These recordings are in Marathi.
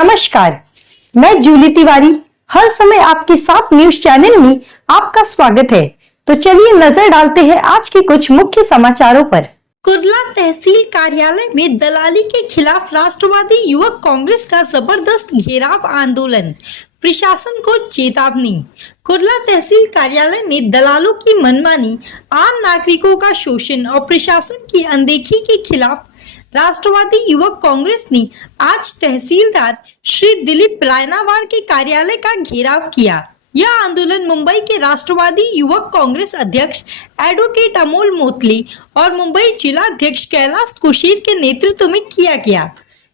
नमस्कार, मैं जूली तिवारी हर समय आपके साथ न्यूज चैनल में आपका स्वागत है। तो चलिए नजर डालते हैं आज के कुछ मुख्य समाचारों पर। कुर्ला तहसील कार्यालय में दलाली के खिलाफ राष्ट्रवादी युवक कांग्रेस का जबरदस्त घेराव आंदोलन, प्रशासन को चेतावनी। कुर्ला तहसील कार्यालय में दलालों की मनमानी, आम नागरिकों का शोषण और प्रशासन की अनदेखी के खिलाफ राष्ट्रवादी युवक कांग्रेस ने आज तहसीलदार श्री दिलीप रायनावार के कार्यालय का घेराव किया। यह आंदोलन मुंबई के राष्ट्रवादी युवक कांग्रेस अध्यक्ष एडवोकेट अमोल मोतले और मुंबई जिला अध्यक्ष कैलाश कुशीर के नेतृत्व में किया गया।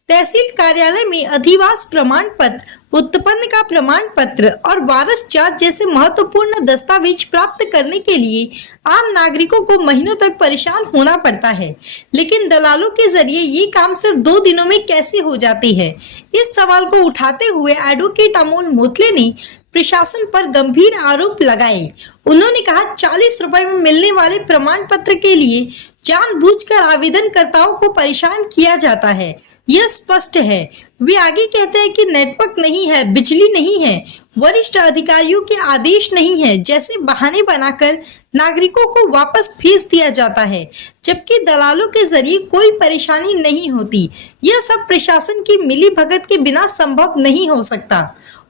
तहसील कार्यालय में अधिवास प्रमाण पत्र, उत्पन्न का प्रमाण पत्र और वारस जांच जैसे महत्वपूर्ण दस्तावेज प्राप्त करने के लिए आम नागरिकों को महीनों तक परेशान होना पड़ता है, लेकिन दलालों के जरिए ये काम सिर्फ 2 दिनों में कैसे हो जाती है। इस सवाल को उठाते हुए एडवोकेट अमोल मोतले ने प्रशासन पर गंभीर आरोप लगाए। उन्होंने कहा 40 रुपए में मिलने वाले प्रमाण पत्र के लिए जानबूझकर आवेदनकर्ताओं को परेशान किया जाता है, यह स्पष्ट है। वे आगे कहते हैं कि नेटवर्क नहीं है, बिजली नहीं है, वरिष्ठ अधिकारियों के आदेश नहीं है जैसे बहाने बनाकर नागरिकों को वापस भेज दिया जाता है, जबकि दलालों के जरिए कोई परेशानी नहीं होती। यह सब प्रशासन की मिलीभगत के बिना संभव नहीं हो सकता।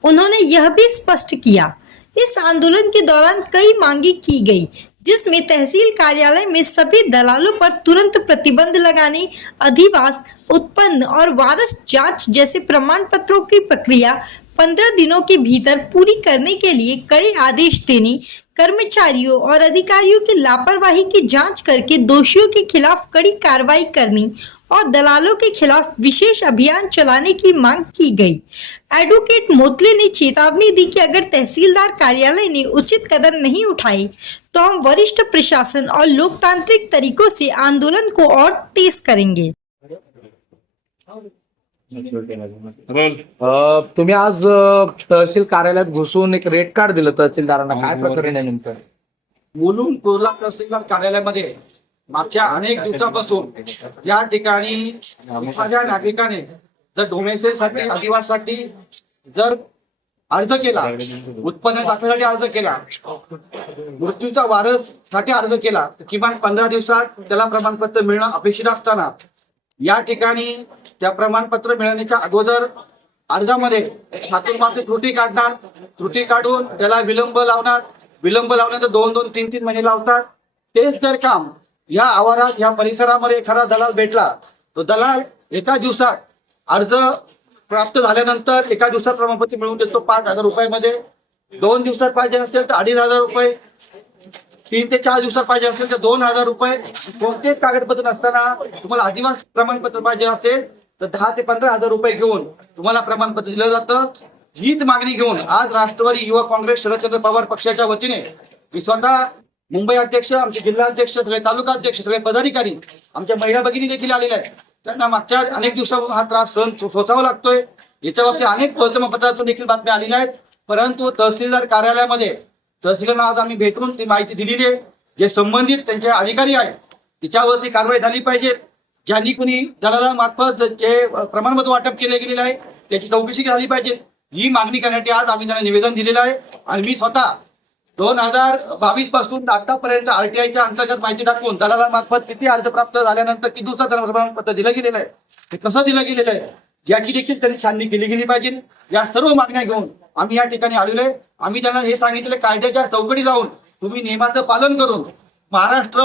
उन्होंने यह भी स्पष्ट किया, इस आंदोलन के दौरान कई मांगे की गई, जिसमें तहसील कार्यालय में सभी दलालों पर तुरंत प्रतिबंध लगाने, अधिवास, उत्पन्न और वारस जांच जैसे प्रमाण पत्रों की प्रक्रिया 15 दिनों के भीतर पूरी करने के लिए कड़े आदेश देने, कर्मचारियों और अधिकारियों की लापरवाही की जांच करके दोषियों के खिलाफ कड़ी कार्रवाई करनी और दलालों के खिलाफ विशेष अभियान चलाने की मांग की गई। एडवोकेट मोतले ने चेतावनी दी कि अगर तहसीलदार कार्यालय ने उचित कदम नहीं उठाए तो हम वरिष्ठ प्रशासन और लोकतांत्रिक तरीकों से आंदोलन को और तेज करेंगे। तुम्ही आज तहसील कार्यालयात घुसून एक रेड कार्ड दिलं तहसीलदारांना, काय प्रकरण आहे नेमकं? मुलुंड कुर्ला तहसीलदार कार्यालयामध्ये मागच्या अनेक दिवसापासून या ठिकाणी माझ्या नागरिकाने जर डोमेसेसाठी, अधिवासासाठी जर अर्ज केला, उत्पन्न दाखल्यासाठी अर्ज केला, मृत्यूचा वारस साठी अर्ज केला, तर किमान 15 दिवसात त्याला प्रमाणपत्र मिळणं अपेक्षित असताना या ठिकाणी त्या प्रमाणपत्र मिळण्याच्या अगोदर अर्जामध्ये मागचे त्रुटी काढणार, त्रुटी काढून त्याला विलंब लावण्याचं 2-2, 3-3 महिने लावतात। तेच जर काम या आवारात, या परिसरामध्ये एखादा दलाल भेटला, तो दलाल एका दिवसात अर्ज प्राप्त झाल्यानंतर एका दिवसात प्रमाणपत्र मिळवून देतो 5,000 रुपयामध्ये। 2 दिवसात पाहिजे असेल तर 2,500 रुपये, 3 ते 4 दिवसात पाहिजे असेल तर 2,000 रुपये। कोणतेच कागदपत्र नसताना तुम्हाला आदिवासी प्रमाणपत्र पाहिजे असेल तर 10,000 ते 15,000 रुपये घेऊन तुम्हाला प्रमाणपत्र दिलं जातं। हीच मागणी घेऊन आज राष्ट्रवादी युवक काँग्रेस शरदचंद्र पवार पक्षाच्या वतीने मी स्वतः मुंबई अध्यक्ष, आमचे जिल्हाध्यक्ष, सगळे तालुका अध्यक्ष, सगळे पदाधिकारी, आमच्या महिला भगिनी देखील आलेल्या आहेत। त्यांना मागच्या अनेक दिवसापासून हा त्रास सहन सोसावा लागतोय। याच्यावरती अनेक वर्तमानपत्रातून देखील बातम्या आलेल्या आहेत, परंतु तहसीलदार कार्यालयामध्ये तहसीलदारांना आज आम्ही भेटून ती माहिती दिलेली आहे। जे संबंधित त्यांचे अधिकारी आहेत तिच्यावरती कारवाई झाली पाहिजे। ज्यांनी कुणी दलालामार्फत जे प्रमाणपत्र वाटप केले गेलेले आहे त्याची चौकशी झाली पाहिजे, ही मागणी करण्यासाठी आज आम्ही त्यांना निवेदन दिलेलं आहे। आणि मी स्वतः 2022 पासून आतापर्यंत आरटीआयच्या अंतर्गत माहिती टाकून दलालामार्फत किती अर्ज प्राप्त झाल्यानंतर किती दिवसात प्रमाणपत्र दिलं गेलेलं आहे, ते कसं दिलं गेलेलं आहे याची देखील त्यांनी छाननी केली गेली पाहिजे। या सर्व मागण्या घेऊन आम्ही या ठिकाणी आलेलो आहे। आम्ही त्यांना हे सांगितले, कायद्याच्या चौकटी जाऊन तुम्ही नियमाचं पालन करून महाराष्ट्र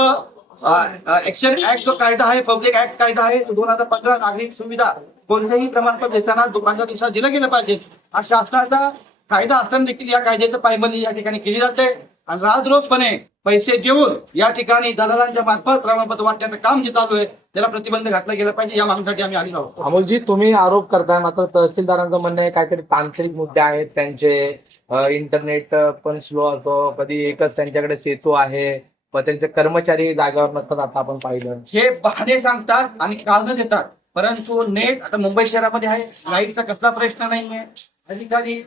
ऍक्शन ऍक्ट जो कायदा आहे, पब्लिक ऍक्ट कायदा आहे 2015 नागरिक सुविधा, कोणतेही प्रमाणपत्र देताना 15 दिवसात दिलं गेलं पाहिजे। हा शासनाचा कायदा असताना देखील या कायद्याचं पायमल्ली या ठिकाणी केली जाते आणि राजरोसपणे पैसे देऊन या ठिकाणी दलालांच्या मार्फत प्रमाणपत्र वाटण्याचं काम जे चालू आहे त्याला प्रतिबंध घातला गेला पाहिजे, या मागणीसाठी आम्ही आलेलो आहोत। अमोलजी, तुम्ही आरोप करताय, मात्र तहसीलदारांचं म्हणणं आहे काहीतरी तांत्रिक मुद्दे आहेत त्यांचे, इंटरनेट पण स्लो होतो, कधी एकच त्यांच्याकडे सेतू आहे, पण त्यांचे कर्मचारी जागेवर नसतात, आता आपण पाहिलं। हे बहाणे सांगतात आणि कागद देतात, परंतु नेट आता मुंबई शहरामध्ये आहे, लाईटचा कसला प्रश्न नाहीये। अधिकारी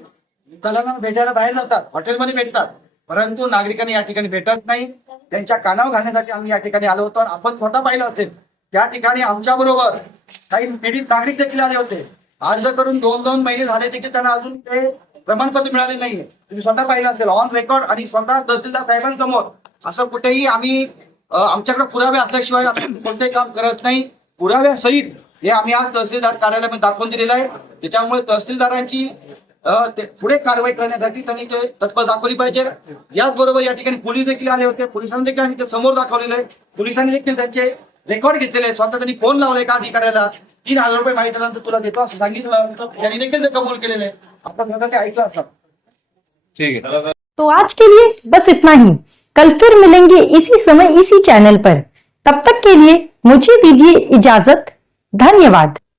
दलालांना भेटायला बाहेर जातात, हॉटेलमध्ये भेटतात, परंतु नागरिकांनी या ठिकाणी भेटत नाही। त्यांच्या कानावर घालण्यासाठी आम्ही या ठिकाणी आलो होतो। आपण स्वतः पाहिलं असेल त्या ठिकाणी आमच्या बरोबर काही पीडित नागरिक देखील आले होते। अर्ज करून 2-2 महिने झाले देखील त्यांना अजून ते प्रमाणपत्र मिळाले नाहीये. तुम्ही स्वतः पाहिलं असेल ऑन रेकॉर्ड आणि स्वतः तहसीलदार साहेबांसमोर असं कुठेही आम्ही आमच्याकडे पुरावे असल्याशिवाय आपण कोणतेही काम करत नाही. पुराव्यासहित हे आम्ही आज तहसीलदार कार्यालयामध्ये दाखवून दिलेलं आहे. त्याच्यामुळे तहसीलदारांची पुढे कारवाई करण्यासाठी त्यांनी ते तत्पर दाखवली पाहिजे. याचबरोबर या ठिकाणी पोलीस देखील आले होते. पोलिसांनी देखील आम्ही ते समोर दाखवलेलं आहे. पोलिसांनी देखील त्यांचे रेकॉर्ड घेतलेले आहे. स्वतः त्यांनी फोन लावलाय का अधिकाऱ्याला 3,000 रुपये माहिती तुला देतो असं सांगितलं. त्यांनी देखील ते कबूल केलेलं आहे. आपण स्वतः ते ऐकलं असतं. ठीक है. तो आज के लिए बस इतना ही। कल फिर मिलेंगे इसी समय इसी चैनल पर। तब तक के लिए मुझे दीजिए इजाजत। धन्यवाद।